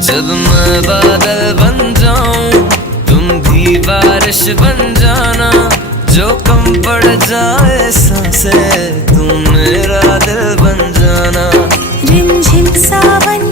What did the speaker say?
जब मैं बादल बन जाऊं तुम भी बारिश बन जाना, जो कम पड़ जाए सांसें तुम मेरा दिल बन जाना। रिमझिम सावन